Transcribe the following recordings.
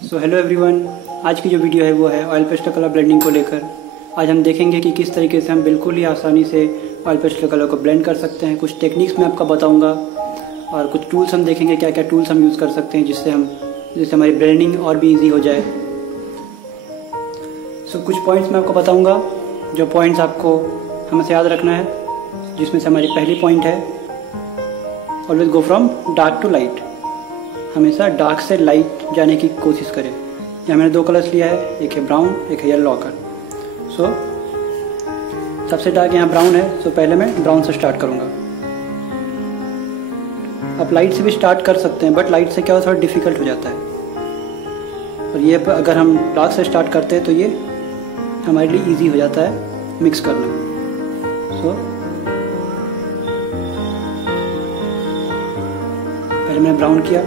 So hello everyone, आज की जो वीडियो है वो है ऑयल पेस्टल कलर ब्लेंडिंग को लेकर। आज हम देखेंगे कि किस तरीके से हम बिल्कुल ही आसानी से ऑयल पेस्टल कलर को ब्लेंड कर सकते हैं। कुछ टेक्निक्स मैं आपको बताऊंगा और कुछ टूल्स हम देखेंगे क्या क्या टूल्स हम यूज़ कर सकते हैं जिससे हमारी ब्लेंडिंग और भी ईजी हो जाए। सो कुछ पॉइंट्स मैं आपको बताऊँगा, जो पॉइंट्स आपको हमें याद रखना है, जिसमें से हमारी पहली पॉइंट है always go from dark to light. हमेशा डार्क से लाइट जाने की कोशिश करें। यहाँ मैंने दो कलर्स लिया है, एक है ब्राउन एक है येलो कलर। सो सबसे डार्क यहाँ ब्राउन है, सो पहले मैं ब्राउन से स्टार्ट करूँगा। आप लाइट से भी स्टार्ट कर सकते हैं, बट लाइट से क्या हो थोड़ा डिफ़िकल्ट हो जाता है। और ये अगर हम डार्क से स्टार्ट करते हैं तो ये हमारे लिए ईजी हो जाता है मिक्स करना। सो पहले मैंने ब्राउन किया,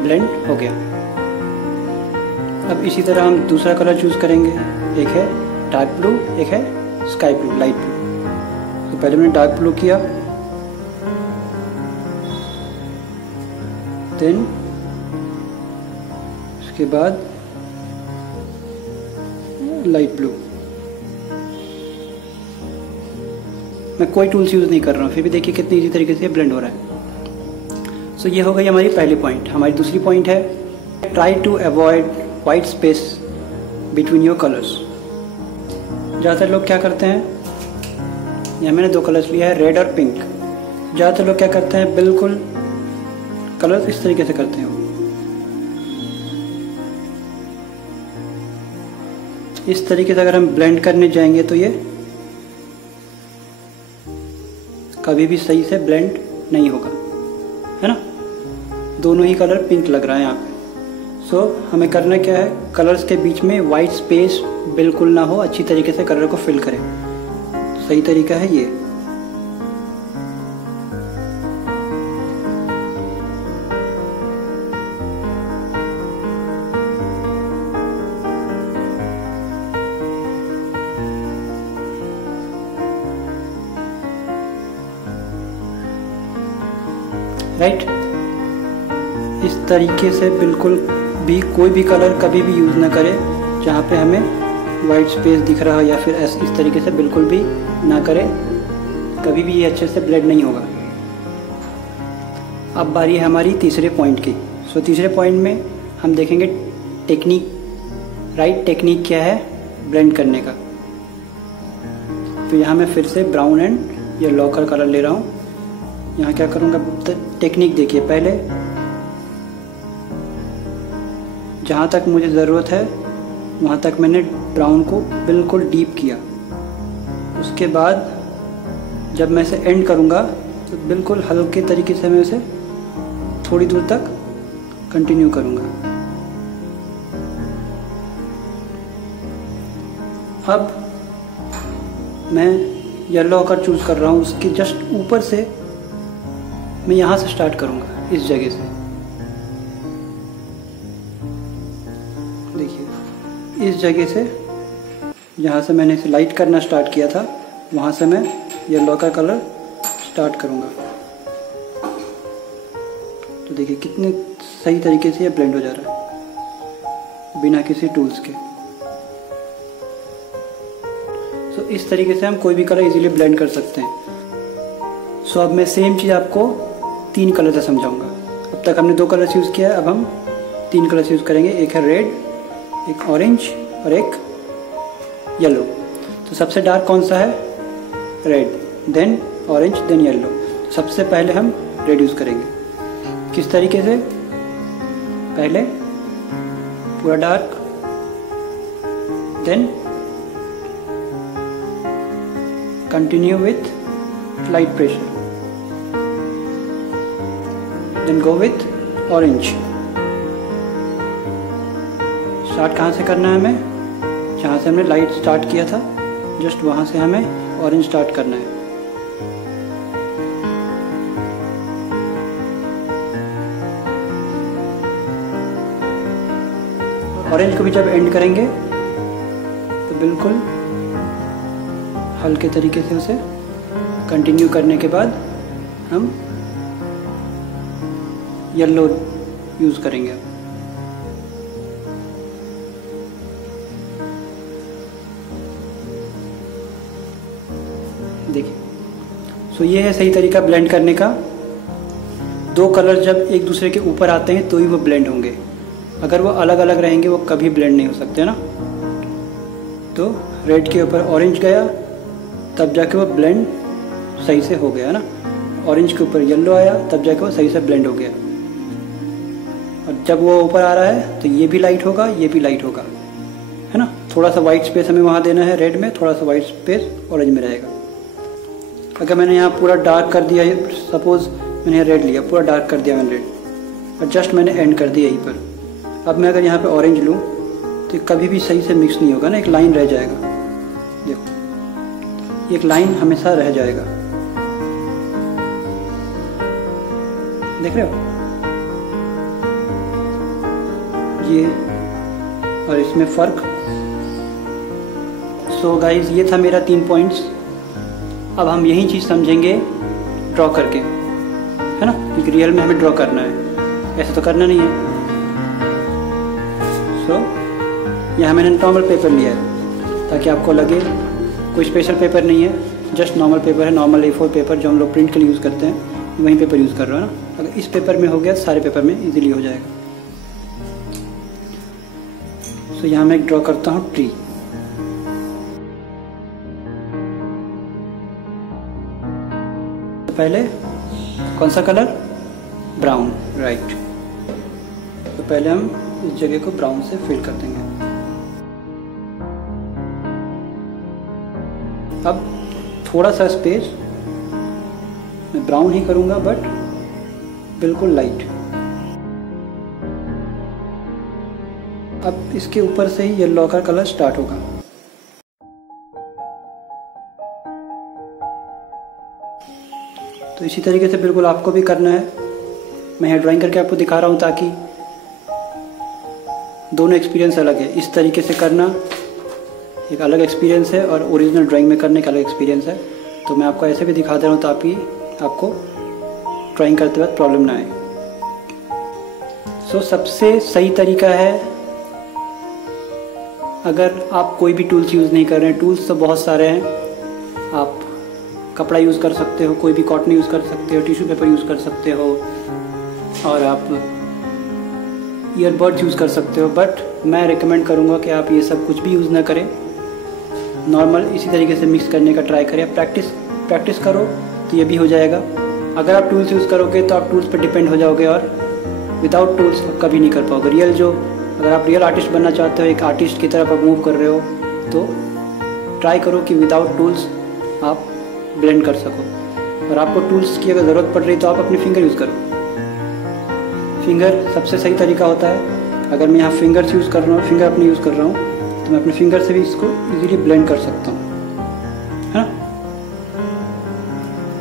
ब्लेंड हो गया। अब इसी तरह हम दूसरा कलर चूज करेंगे। एक है डार्क ब्लू, एक है स्काई ब्लू, लाइट ब्लू। तो पहले मैंने डार्क ब्लू किया, देन उसके बाद लाइट ब्लू। मैं कोई टूल्स यूज नहीं कर रहा हूँ, फिर भी देखिए कितनी इजी तरीके से ब्लेंड हो रहा है। सो ये हो गई हमारी पहली पॉइंट। हमारी दूसरी पॉइंट है try to avoid white space between your colours. ज़्यादातर लोग क्या करते हैं, यहाँ मैंने दो कलर्स लिया है, रेड और पिंक। ज़्यादातर लोग क्या करते हैं, बिल्कुल कलर्स इस तरीके से करते हैं। इस तरीके से अगर हम ब्लेंड करने जाएंगे तो ये कभी भी सही से ब्लेंड नहीं होगा, है ना। दोनों ही कलर पिंक लग रहा है यहाँ पे। सो हमें करना क्या है, कलर्स के बीच में वाइट स्पेस बिल्कुल ना हो, अच्छी तरीके से कलर को फिल करें। सही तरीका है ये। राइट, इस तरीके से बिल्कुल भी कोई भी कलर कभी भी यूज़ ना करें जहाँ पे हमें वाइट स्पेस दिख रहा हो, या फिर इस तरीके से बिल्कुल भी ना करें, कभी भी ये अच्छे से ब्लेंड नहीं होगा। अब बारी है हमारी तीसरे पॉइंट की। सो तीसरे पॉइंट में हम देखेंगे टेक्निक। राइट टेक्निक क्या है ब्लेंड करने का। तो यहाँ मैं फिर से ब्राउन एंड येलो कलर ले रहा हूँ। यहाँ क्या करूँगा, टेक्निक देखिए। पहले जहाँ तक मुझे ज़रूरत है वहाँ तक मैंने ब्राउन को बिल्कुल डीप किया। उसके बाद जब मैं इसे एंड करूँगा तो बिल्कुल हल्के तरीके से मैं इसे थोड़ी दूर तक कंटिन्यू करूँगा। अब मैं येलो कलर चूज़ कर रहा हूँ, उसके जस्ट ऊपर से मैं यहाँ से स्टार्ट करूँगा, इस जगह से। देखिए इस जगह से, जहाँ से मैंने इसे लाइट करना स्टार्ट किया था, वहाँ से मैं येलो का कलर स्टार्ट करूँगा। तो देखिए कितने सही तरीके से ये ब्लेंड हो जा रहा है बिना किसी टूल्स के। सो इस तरीके से हम कोई भी कलर इजीली ब्लेंड कर सकते हैं। सो अब मैं सेम चीज़ आपको तीन कलर से समझाऊंगा। अब तक हमने दो कलर्स यूज़ किया है, अब हम तीन कलर्स यूज़ करेंगे। एक है रेड, एक ऑरेंज और एक येलो। तो सबसे डार्क कौन सा है, red, then orange, then yellow. तो सबसे पहले हम रेड यूज़ करेंगे। किस तरीके से, पहले पूरा dark, then continue with light pressure, then go with orange. Start कहाँ से करना है हमें, जहाँ से हमने लाइट स्टार्ट किया था जस्ट वहाँ से हमें ऑरेंज स्टार्ट करना है। ऑरेंज को भी जब एंड करेंगे तो बिल्कुल हल्के तरीके से उसे कंटिन्यू करने के बाद हम येलो यूज़ करेंगे। देखिए, सो ये है सही तरीका ब्लेंड करने का। दो कलर जब एक दूसरे के ऊपर आते हैं तो ही वो ब्लेंड होंगे, अगर वो अलग अलग रहेंगे वो कभी ब्लेंड नहीं हो सकते ना। तो रेड के ऊपर ऑरेंज गया तब जाके वो ब्लेंड सही से हो गया ना, ऑरेंज के ऊपर येलो आया तब जाके वो सही से ब्लेंड हो गया। और जब वो ऊपर आ रहा है तो ये भी लाइट होगा, ये भी लाइट होगा, है ना। थोड़ा सा वाइट स्पेस हमें वहाँ देना है रेड में, थोड़ा सा वाइट स्पेस ऑरेंज में रहेगा। अगर मैंने यहाँ पूरा डार्क कर दिया, सपोज मैंने रेड लिया, पूरा डार्क कर दिया मैंने रेड और जस्ट मैंने एंड कर दिया यहीं पर। अब मैं अगर यहाँ पे ऑरेंज लूँ तो कभी भी सही से मिक्स नहीं होगा ना, एक लाइन रह जाएगा। देखो, एक लाइन हमेशा रह जाएगा, देख रहे हो ये और इसमें फ़र्क। सो गाइज, ये था मेरा 3 पॉइंट्स। अब हम यही चीज़ समझेंगे ड्रॉ करके, है ना, क्योंकि रियल में हमें ड्रॉ करना है, ऐसे तो करना नहीं है। सो यहाँ मैंने नॉर्मल पेपर लिया है ताकि आपको लगे कोई स्पेशल पेपर नहीं है, जस्ट नॉर्मल पेपर है, नॉर्मल A4 पेपर जो हम लोग प्रिंट के लिए यूज़ करते हैं, वही पेपर यूज़ कर रहा है ना। अगर इस पेपर में हो गया सारे पेपर में इजीली हो जाएगा। सो यहाँ मैं एक ड्रॉ करता हूँ ट्री। तो पहले कौन सा कलर, ब्राउन, राइट। तो पहले हम इस जगह को ब्राउन से फिल कर देंगे। अब थोड़ा सा स्पेस मैं ब्राउन ही करूँगा बट बिल्कुल लाइट। अब इसके ऊपर से ही येलो का कलर स्टार्ट होगा। तो इसी तरीके से बिल्कुल आपको भी करना है। मैं यहाँ ड्राइंग करके आपको दिखा रहा हूँ ताकि दोनों एक्सपीरियंस अलग है। इस तरीके से करना एक अलग एक्सपीरियंस है और ओरिजिनल ड्राइंग में करने का अलग एक्सपीरियंस है। तो मैं आपको ऐसे भी दिखा दे रहा हूँ ताकि आपको ड्राइंग करते वक्त प्रॉब्लम ना आए। सो सबसे सही तरीका है, अगर आप कोई भी टूल्स यूज़ नहीं कर रहे हैं, टूल्स तो बहुत सारे हैं, आप कपड़ा यूज़ कर सकते हो, कोई भी कॉटन यूज़ कर सकते हो, टिश्यू पेपर यूज़ कर सकते हो और आप ईयरबड्स यूज़ कर सकते हो। बट मैं रिकमेंड करूँगा कि आप ये सब कुछ भी यूज़ ना करें, नॉर्मल इसी तरीके से मिक्स करने का ट्राई करें। प्रैक्टिस करो तो ये भी हो जाएगा। अगर आप टूल्स यूज़ करोगे तो आप टूल्स पर डिपेंड हो जाओगे और विदाउट टूल्स आप कभी नहीं कर पाओगे। अगर आप रियल आर्टिस्ट बनना चाहते हो, एक आर्टिस्ट की तरफ आप मूव कर रहे हो, तो ट्राई करो कि विदाउट टूल्स आप ब्लेंड कर सको। और आपको टूल्स की अगर ज़रूरत पड़ रही तो आप अपने फिंगर यूज़ करो। फिंगर सबसे सही तरीका होता है। अगर मैं यहाँ फिंगर यूज़ कर रहा हूँ, फिंगर अपने यूज़ कर रहा हूँ, तो मैं अपने फिंगर से भी इसको इजीली ब्लेंड कर सकता हूँ, है ना।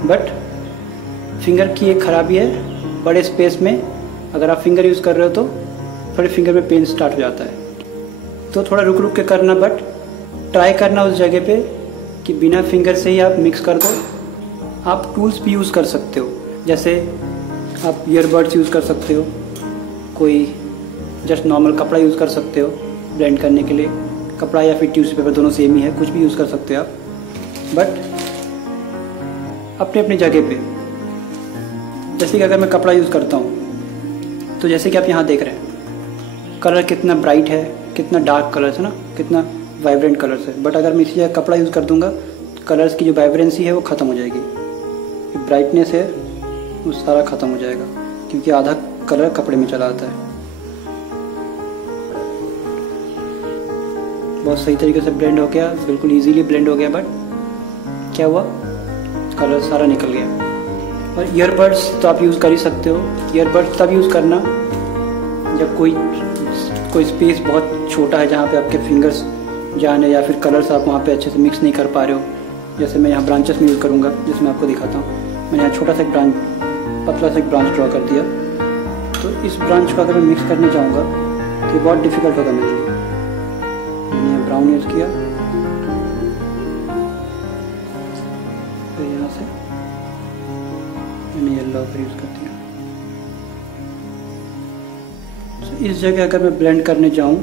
बट फिंगर की एक ख़राबी है, बड़े स्पेस में अगर आप फिंगर यूज़ कर रहे हो तो थोड़े फिंगर में पेन स्टार्ट हो जाता है। तो थोड़ा रुक रुक के करना, बट ट्राई करना उस जगह पे कि बिना फिंगर से ही आप मिक्स कर दो। आप टूल्स भी यूज़ कर सकते हो, जैसे आप ईयरबड्स यूज़ कर सकते हो, कोई जस्ट नॉर्मल कपड़ा यूज़ कर सकते हो ब्लेंड करने के लिए। कपड़ा या फिर टिश्यू पेपर दोनों सेम ही है, कुछ भी यूज़ कर सकते हो आप, बट अपने अपने जगह पे। जैसे कि अगर मैं कपड़ा यूज़ करता हूँ तो जैसे कि आप यहाँ देख रहे हैं कलर कितना ब्राइट है, कितना डार्क कलर्स है ना, कितना वाइब्रेंट कलर्स है। बट अगर मैं इसी जगह कपड़ा यूज़ कर दूंगा तो कलर्स की जो वाइब्रेंसी है वो ख़त्म हो जाएगी, जो ब्राइटनेस है वो सारा ख़त्म हो जाएगा, क्योंकि आधा कलर कपड़े में चला आता है। बहुत सही तरीके से ब्लेंड हो गया, बिल्कुल इजीली ब्लेंड हो गया। बट क्या हुआ, कलर सारा निकल गया। और ईयरबड्स तो आप यूज़ कर ही सकते हो। ईयरबड्स तब यूज़ करना जब कोई स्पेस बहुत छोटा है जहाँ पे आपके फिंगर्स जाने, या फिर कलर्स आप वहाँ पे अच्छे से मिक्स नहीं कर पा रहे हो। जैसे मैं यहाँ ब्रांचेस में यूज़ करूँगा, जिसमें आपको दिखाता हूँ। मैंने यहाँ छोटा सा एक ब्रांच, पतला सा एक ब्रांच ड्रॉ कर दिया। तो इस ब्रांच को अगर मैं मिक्स करने जाऊँगा तो ये बहुत डिफ़िकल्ट होगा मेरे लिए। मैंने यहाँ ब्राउन यूज़ किया, येलो ऑकर यूज़ कर दिया। तो इस जगह अगर मैं ब्लेंड करने जाऊँ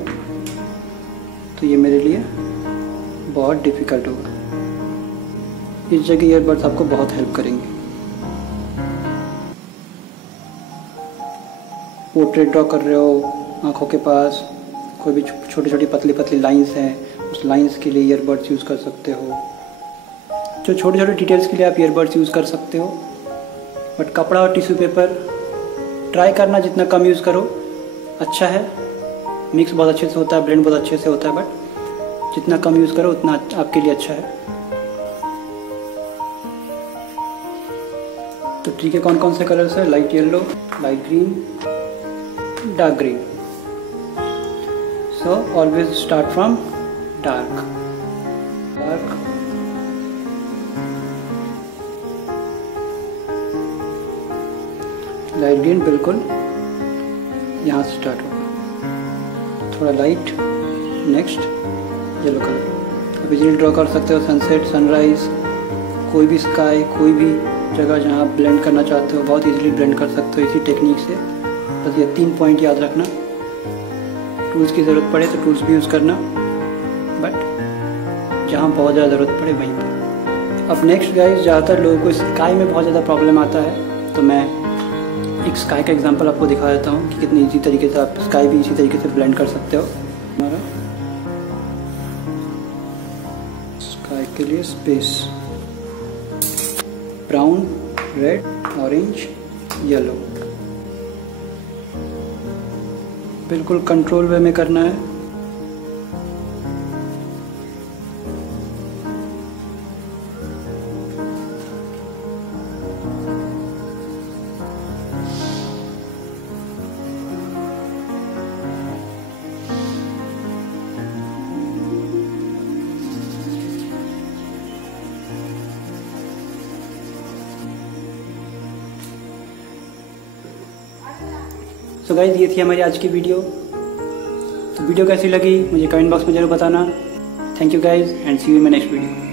तो ये मेरे लिए बहुत डिफ़िकल्ट होगा। इस जगह ईयरबड्स आपको बहुत हेल्प करेंगे। पोर्ट्रेट ड्रॉ कर रहे हो, आँखों के पास कोई भी छोटी छोटी पतली पतली लाइंस हैं, उस लाइंस के लिए ईयरबड्स यूज़ कर सकते हो। जो छोटे छोटे डिटेल्स के लिए आप ईयरबड्स यूज़ कर सकते हो। बट कपड़ा और टिश्यू पेपर ट्राई करना जितना कम यूज़ करो अच्छा है। मिक्स बहुत अच्छे से होता है, ब्लेंड बहुत अच्छे से होता है, बट जितना कम यूज़ करो उतना आपके लिए अच्छा है। तो ट्री के कौन कौन से कलर्स हैं? Light yellow, light green, dark green. So always start from dark. Light green बिल्कुल यहाँ से स्टार्ट होगा, थोड़ा लाइट, नेक्स्ट येलो कलर। अब इजीली ड्रॉ कर सकते हो सनसेट, सनराइज, कोई भी स्काई, कोई भी जगह जहाँ आप ब्लेंड करना चाहते हो बहुत इजीली ब्लेंड कर सकते हो इसी टेक्निक से। बस ये 3 पॉइंट याद रखना। टूल्स की ज़रूरत पड़े तो टूल्स भी यूज़ करना, बट जहाँ बहुत ज़्यादा ज़रूरत पड़े वहीं पर। अब नेक्स्ट गाइस, ज़्यादातर लोगों को स्काई में बहुत ज़्यादा प्रॉब्लम आता है, तो मैं एक स्काई का एग्जांपल आपको दिखा देता हूँ कि कितनी इजी तरीके से आप स्काई भी इसी तरीके से ब्लेंड कर सकते हो। हमारा स्काई के लिए space brown, red, orange, yellow, बिल्कुल कंट्रोल वे में करना है। सो गाइस, ये थी हमारी आज की वीडियो। तो वीडियो कैसी लगी मुझे कमेंट बॉक्स में जरूर बताना। Thank you guys and see you in my next video.